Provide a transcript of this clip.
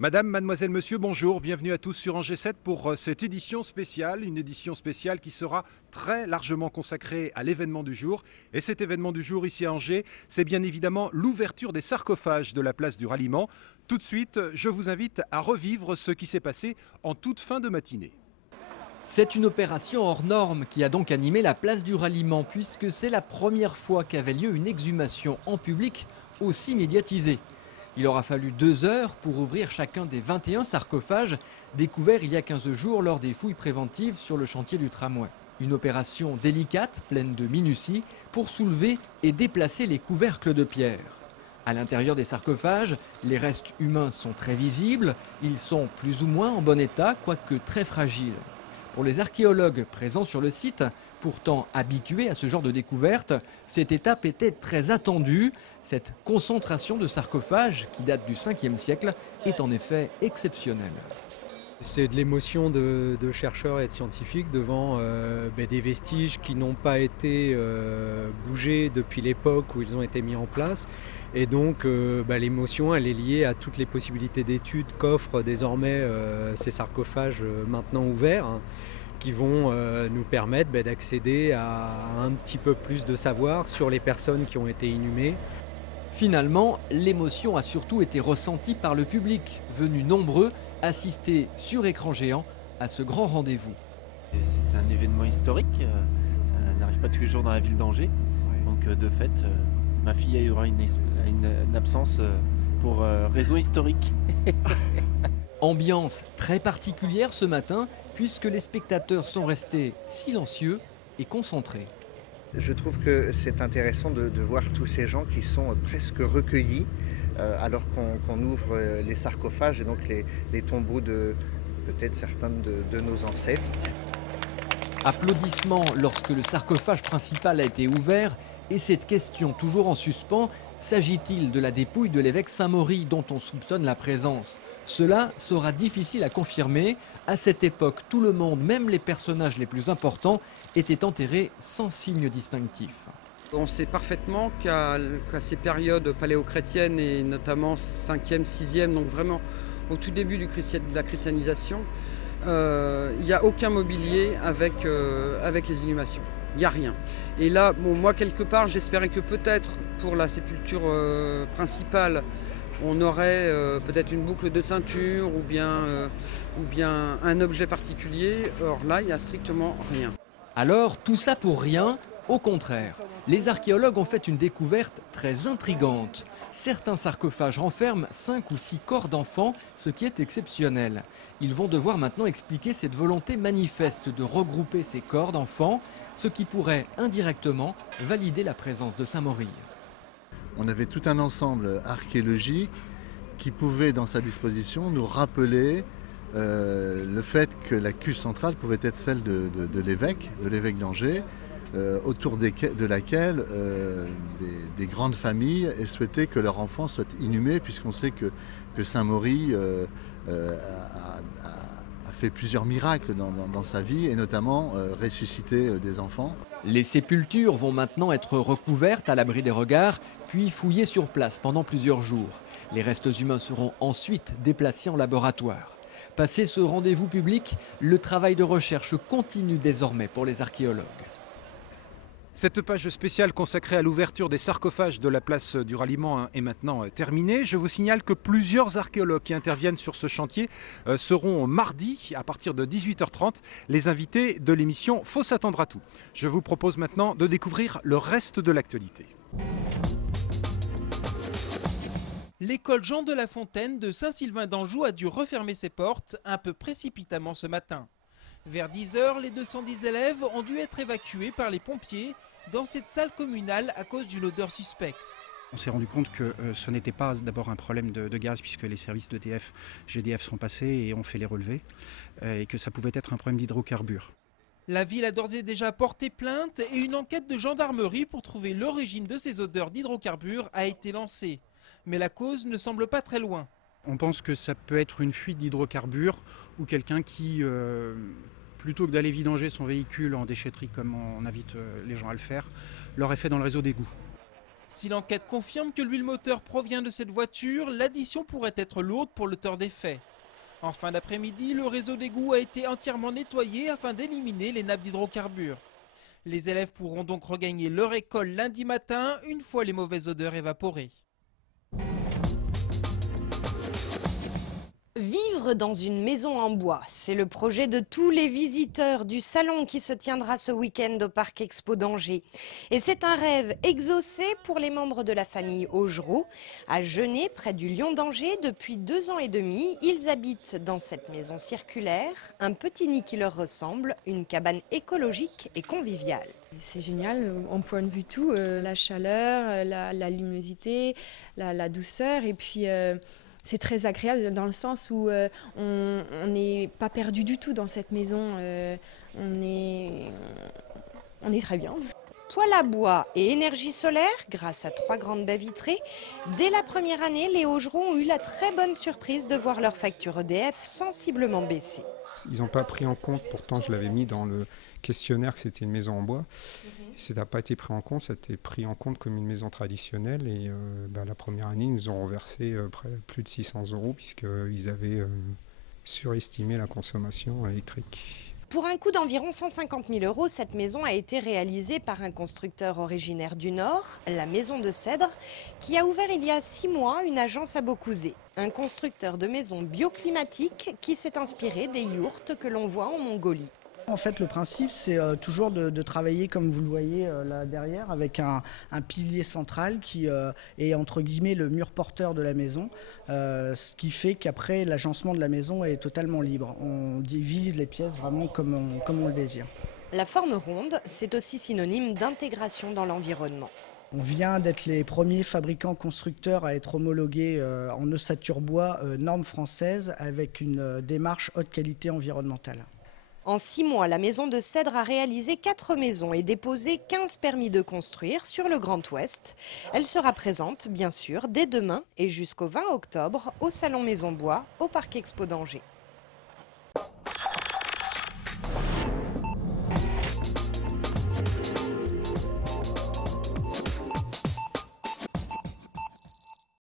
Madame, mademoiselle, monsieur, bonjour, bienvenue à tous sur Angers 7 pour cette édition spéciale, une édition spéciale qui sera très largement consacrée à l'événement du jour. Et cet événement du jour ici à Angers, c'est bien évidemment l'ouverture des sarcophages de la place du Ralliement. Tout de suite, je vous invite à revivre ce qui s'est passé en toute fin de matinée. C'est une opération hors norme qui a donc animé la place du Ralliement puisque c'est la première fois qu'avait lieu une exhumation en public aussi médiatisée. Il aura fallu 2 heures pour ouvrir chacun des 21 sarcophages découverts il y a 15 jours lors des fouilles préventives sur le chantier du tramway. Une opération délicate, pleine de minutie, pour soulever et déplacer les couvercles de pierre. À l'intérieur des sarcophages, les restes humains sont très visibles, ils sont plus ou moins en bon état, quoique très fragiles. Pour les archéologues présents sur le site, pourtant habitués à ce genre de découverte, cette étape était très attendue. Cette concentration de sarcophages, qui date du 5e siècle, est en effet exceptionnelle. C'est de l'émotion de chercheurs et de scientifiques devant des vestiges qui n'ont pas été bougés depuis l'époque où ils ont été mis en place. Et donc l'émotion, elle est liée à toutes les possibilités d'études qu'offrent désormais ces sarcophages maintenant ouverts, hein, qui vont nous permettre d'accéder à un petit peu plus de savoir sur les personnes qui ont été inhumées. Finalement, l'émotion a surtout été ressentie par le public, venu nombreux assister sur écran géant à ce grand rendez-vous. C'est un événement historique, ça n'arrive pas tous les jours dans la ville d'Angers. Donc de fait, ma fille aura une absence pour raison historique. Ambiance très particulière ce matin puisque les spectateurs sont restés silencieux et concentrés. Je trouve que c'est intéressant de voir tous ces gens qui sont presque recueillis alors qu'on ouvre les sarcophages et donc les tombeaux de peut-être certains de nos ancêtres. Applaudissements lorsque le sarcophage principal a été ouvert et cette question toujours en suspens, s'agit-il de la dépouille de l'évêque Saint-Mauris dont on soupçonne la présence? Cela sera difficile à confirmer. À cette époque, tout le monde, même les personnages les plus importants, étaient enterrés sans signe distinctif. On sait parfaitement qu'à ces périodes paléochrétiennes et notamment 5e, 6e, donc vraiment au tout début de la christianisation, il n'y a aucun mobilier avec les inhumations. Il n'y a rien. Et là, moi quelque part, j'espérais que peut-être pour la sépulture principale, on aurait peut-être une boucle de ceinture ou bien un objet particulier. Or là, il n'y a strictement rien. Alors, tout ça pour rien? Au contraire, les archéologues ont fait une découverte très intrigante. Certains sarcophages renferment 5 ou 6 corps d'enfants, ce qui est exceptionnel. Ils vont devoir maintenant expliquer cette volonté manifeste de regrouper ces corps d'enfants, ce qui pourrait indirectement valider la présence de Saint-Mauris. On avait tout un ensemble archéologique qui pouvait, dans sa disposition, nous rappeler le fait que la cuve centrale pouvait être celle de l'évêque d'Angers, autour de laquelle des grandes familles aient souhaité que leur enfant soit inhumé, puisqu'on sait que Saint-Mauris a fait plusieurs miracles dans sa vie, et notamment ressusciter des enfants. Les sépultures vont maintenant être recouvertes à l'abri des regards, puis fouillées sur place pendant plusieurs jours. Les restes humains seront ensuite déplacés en laboratoire. Passé ce rendez-vous public, le travail de recherche continue désormais pour les archéologues. Cette page spéciale consacrée à l'ouverture des sarcophages de la place du Ralliement est maintenant terminée. Je vous signale que plusieurs archéologues qui interviennent sur ce chantier seront mardi à partir de 18h30 les invités de l'émission Faut s'attendre à tout. Je vous propose maintenant de découvrir le reste de l'actualité. L'école Jean de La Fontaine de Saint-Sylvain d'Anjou a dû refermer ses portes un peu précipitamment ce matin. Vers 10 h, les 210 élèves ont dû être évacués par les pompiers dans cette salle communale à cause d'une odeur suspecte. On s'est rendu compte que ce n'était pas d'abord un problème de gaz puisque les services d'EDF, GDF sont passés et ont fait les relevés et que ça pouvait être un problème d'hydrocarbures. La ville a d'ores et déjà porté plainte et une enquête de gendarmerie pour trouver l'origine de ces odeurs d'hydrocarbures a été lancée. Mais la cause ne semble pas très loin. On pense que ça peut être une fuite d'hydrocarbures ou quelqu'un qui, plutôt que d'aller vidanger son véhicule en déchetterie comme on invite les gens à le faire, l'aurait fait dans le réseau d'égouts. Si l'enquête confirme que l'huile moteur provient de cette voiture, l'addition pourrait être lourde pour l'auteur des faits. En fin d'après-midi, le réseau d'égouts a été entièrement nettoyé afin d'éliminer les nappes d'hydrocarbures. Les élèves pourront donc regagner leur école lundi matin, une fois les mauvaises odeurs évaporées. Vivre dans une maison en bois, c'est le projet de tous les visiteurs du salon qui se tiendra ce week-end au Parc Expo d'Angers. Et c'est un rêve exaucé pour les membres de la famille Augereau. À Genêt, près du Lion d'Angers, depuis 2 ans et demi, ils habitent dans cette maison circulaire, un petit nid qui leur ressemble, une cabane écologique et conviviale. C'est génial, on point de vue tout, la chaleur, la luminosité, la douceur et puis... c'est très agréable dans le sens où on n'est pas perdu du tout dans cette maison. On est très bien. Poêle à bois et énergie solaire, grâce à 3 grandes baies vitrées, dès la première année, les Augereau ont eu la très bonne surprise de voir leur facture EDF sensiblement baisser. Ils n'ont pas pris en compte, pourtant je l'avais mis dans le questionnaire que c'était une maison en bois. Ça n'a pas été pris en compte, ça a été pris en compte comme une maison traditionnelle et la première année ils nous ont reversé plus de 600 € puisqu'ils avaient surestimé la consommation électrique. Pour un coût d'environ 150 000 €, cette maison a été réalisée par un constructeur originaire du Nord, la Maison de Cèdre, qui a ouvert il y a 6 mois une agence à Beaucouzé. Un constructeur de maisons bioclimatiques qui s'est inspiré des yourtes que l'on voit en Mongolie. En fait, le principe, c'est toujours de travailler, comme vous le voyez là derrière, avec un pilier central qui est entre guillemets le mur porteur de la maison, ce qui fait qu'après, l'agencement de la maison est totalement libre. On divise les pièces vraiment comme on le désire. La forme ronde, c'est aussi synonyme d'intégration dans l'environnement. On vient d'être les premiers fabricants constructeurs à être homologués en ossature bois normes françaises avec une démarche haute qualité environnementale. En 6 mois, la Maison de Cèdre a réalisé 4 maisons et déposé 15 permis de construire sur le Grand Ouest. Elle sera présente, bien sûr, dès demain et jusqu'au 20 octobre au Salon Maison Bois au Parc Expo d'Angers.